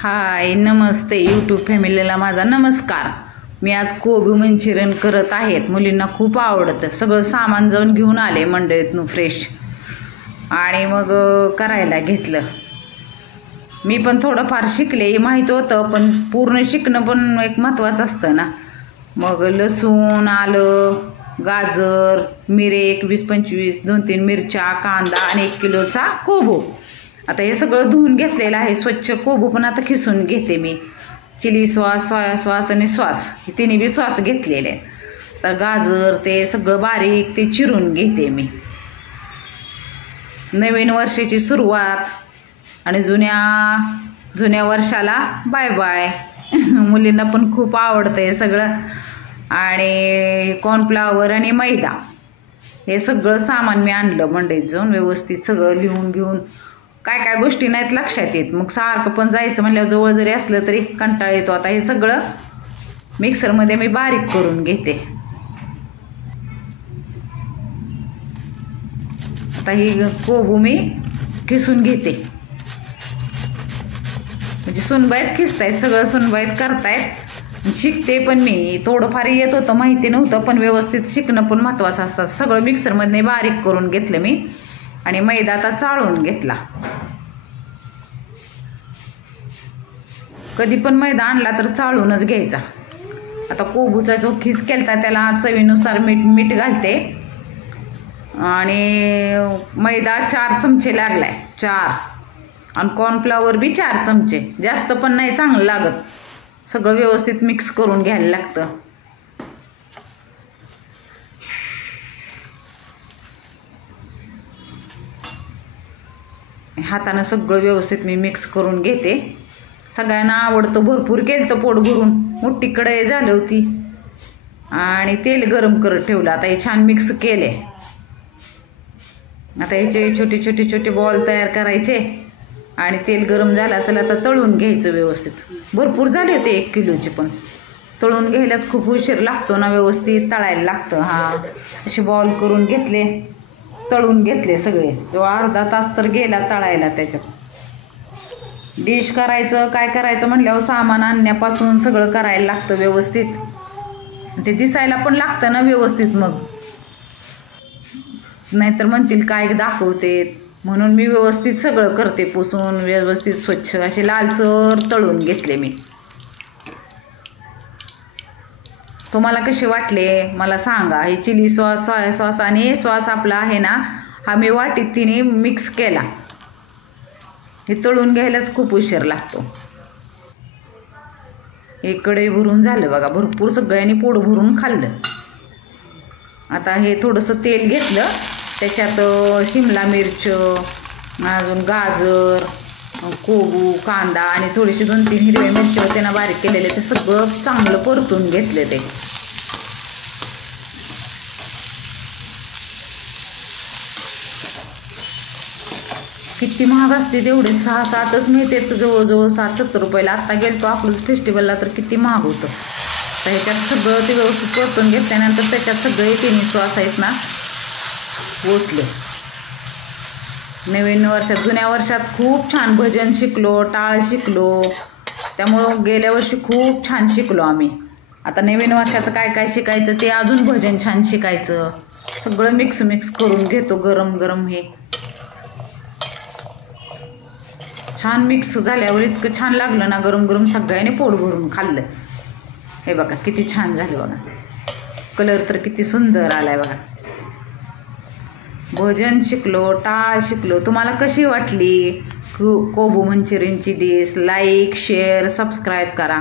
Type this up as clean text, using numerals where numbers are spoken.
हाय नमस्ते YouTube फॅमिलीला माझा नमस्कार। मी आज कोबी मंचुरियन करत आहेत। मुलींना खूप आवडतं। सगळं सामान जाऊन घेऊन आले मंडईतून फ्रेश आणि मग करायला घेतलं। मी पण थोडंफार शिकले, माहित होतं पण पूर्ण शिकणं पण एक महत्त्वाचं असतं ना। मग लसूण, आलं, गाजर, मिरे 20-25, 2-3 मिरच्या, कांदा आणि 1 किलोचा कोबू। आता हे सगळं धुवून घेतलेलं आहे स्वच्छ। कोबू पण आता खिसून घेते मी। चिली सॉस, सोया सॉस आणि सॉस हे तिन्ही बी सॉस घेतलेले। तर गाजर ते सगळं बारीक ते चिरून घेते मी। नवीन वर्षाची सुरुवात आणि जुन्या वर्षाला बाय बाय। मुलींना पण खूप आवडतं हे सगळं। आणि कॉर्नफ्लॉवर आणि मैदा हे सगळं सामान मी आणलं मंडईत जाऊन, व्यवस्थित सगळं लिहून घेऊन। काय काय गोष्टी नाहीत लक्षात येत, मग सारखं पण जायचं म्हणल्यावर जवळ जरी असलं तरी कंटाळा येतो। आता हे सगळं मिक्सरमध्ये मी बारीक करून घेते। आता ही कोबू मी खिसून घेते। म्हणजे सुनबाईच खिसतायत, सगळं सुनबाईच करतायत। शिकते पण मी, थोडंफार येत होतं, माहिती नव्हतं, पण व्यवस्थित शिकणं पण महत्त्वाचं असतं। सगळं मिक्सरमध्ये बारीक करून घेतलं मी आणि मैदा आता चाळून घेतला। कधी पण मैदा आणला तर चाळूनच घ्यायचा। आता कोबूचा जो खिस केलता त्याला चवीनुसार मीठ घालते आणि मैदा 4 चमचे लागलाय, 4, आणि कॉर्नफ्लॉवर बी 4 चमचे। जास्त पण नाही चांगलं लागत। सगळं व्यवस्थित मिक्स करून घ्यायला लागतं। हाताने सगळं व्यवस्थित मी मिक्स करून घेते। सगळ्यांना आवडतं, भरपूर केलं तर पोट भरून। मोठी कढई झाली होती आणि तेल गरम करत ठेवलं। आता हे छान मिक्स केले। आता याचे छोटे छोटे छोटे बॉल तयार करायचे आणि तेल गरम झालं असेल आता तळून घ्यायचं व्यवस्थित। भरपूर झाले होते 1 किलोचे, पण तळून घ्यायलाच खूप उशीर लागतो ना, व्यवस्थित तळायला लागतं। असे बॉल करून घेतले, तळून घेतले सगळे। तेव्हा अर्धा तास तर गेला तळायला त्याच्यात। डिश करायचं काय करायचं म्हटल्यावर सामान आणण्यापासून सगळं करायला लागतं व्यवस्थित। ते दिसायला पण लागतं ना व्यवस्थित, मग नाहीतर म्हणतील काय दाखवते। म्हणून मी व्यवस्थित सगळं करते, पुसून व्यवस्थित स्वच्छ असे लालसर तळून घेतले मी। तुम्हाला कसे वाटले मला सांगा। हे चिली सॉस, सोया सॉस आणि हे सॉस आपला आहे ना, हा मी वाटीत तिने मिक्स केला। हे तळून घ्यायलाच खूप उशीर लागतो। एक कढई भरून झालं बघा, भरपूर सगळ्यांनी पोट भरून खाल्लं। आता हे थोडंसं तेल घेतलं, त्याच्यात शिमला मिर्च, अजून गाजर, कोबू, कांदा आणि थोडीशी 2-3 हिरव्या मिरच्या होते ना बारीक केलेले, ते सगळं चांगलं परतून घेतले। ते किती महाग असते तेवढे, 6-7च मिळते जवळजवळ 60-70 रुपयाला। आत्ता गेलो अकलूज फेस्टिवलला तर किती महाग होतं। तर ह्याच्यात सगळं ते व्यवस्थित परतून घेतल्यानंतर त्याच्यात सगळे तिन्ही सॉस आहेत ना ओतले। नवीन वर्षात, जुन्या वर्षात खूप छान भजन शिकलो, टाळ शिकलो, त्यामुळं गेल्या वर्षी खूप छान शिकलो आम्ही। आता नवीन वर्षाचं काय काय शिकायचं ते अजून भजन छान शिकायचं। सगळं मिक्स करून घेतो गरम गरम। हे छान मिक्स झाल्यावर इतकं छान लागलं ना, गरम गरम सगळ्यांनी पोट भरून खाल्लं। हे बघा किती छान झालं बघा, कलर तर किती सुंदर आलाय बघा। भजन शिकलो, टाळ शिकलो। तुम्हाला कशी वाटली कोबू मंचुरियनची डिश? लाईक, शेअर, सबस्क्राईब करा।